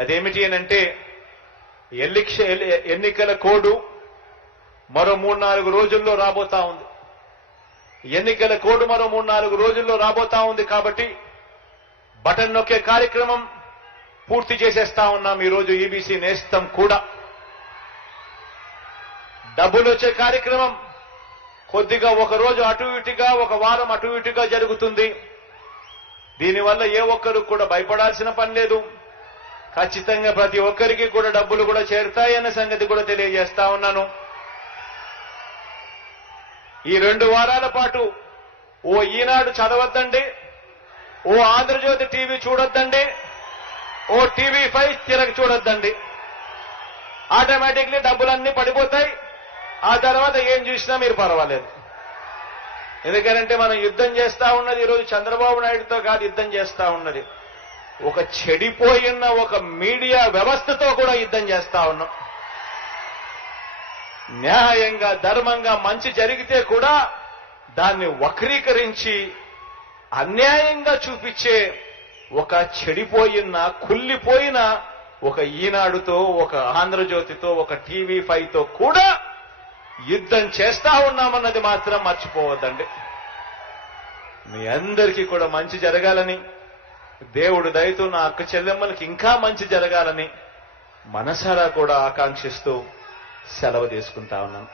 అదేమిటి అనంటే ఎన్నికల కోడ్ మరో 3-4 రోజుల్లో రాబోతా ఉంది. ఎన్నికల కోడ్ మరో 3-4 రోజుల్లో రాబోతా ఉంది. కాబట్టి బటన్ నొక్కే కార్యక్రమం పూర్తి చేసేస్తా ఉన్నాం. ఈరోజు ఈబీసీ నేస్తం కూడా డబ్బులు వచ్చే కార్యక్రమం కొద్దిగా ఒక రోజు అటు ఇటుగా, ఒక వారం అటు ఇటుగా జరుగుతుంది. దీనివల్ల ఏ ఒక్కరు కూడా భయపడాల్సిన పని లేదు. ఖచ్చితంగా ప్రతి ఒక్కరికి కూడా డబ్బులు కూడా చేరుతాయన్న సంగతి కూడా తెలియజేస్తా ఉన్నాను. ఈ 2 వారాల పాటు ఓ ఈనాడు చదవద్దండి, ఓ ఆంధ్రజ్యోతి టీవీ చూడొద్దండి, ఓ టీవీ5 తిరగ చూడొద్దండి. ఆటోమేటిక్లీ డబ్బులన్నీ పడిపోతాయి. ఆ తర్వాత ఏం చూసినా మీరు పర్వాలేదు. ఎందుకంటే మనం యుద్ధం చేస్తా ఉన్నది ఈరోజు చంద్రబాబు నాయుడుతో కాదు, యుద్ధం చేస్తా ఉన్నది ఒక చెడిపోయిన ఒక మీడియా వ్యవస్థతో కూడా యుద్ధం చేస్తా ఉన్నాం. న్యాయంగా, ధర్మంగా మంచి జరిగితే కూడా దాన్ని వక్రీకరించి అన్యాయంగా చూపించే ఒక చెడిపోయిన, కుళ్ళిపోయిన ఒక ఈనాడుతో, ఒక ఆంధ్రజ్యోతితో, ఒక టీవీ5తో కూడా యుద్ధం చేస్తా ఉన్నామన్నది మాత్రం మర్చిపోవద్దండి. మీ అందరికీ కూడా మంచి జరగాలని, దేవుడు దయతో నా అక్క చెల్లెమ్మలకి ఇంకా మంచి జరగాలని మనసారా కూడా ఆకాంక్షిస్తూ సెలవు తీసుకుంటా ఉన్నాను.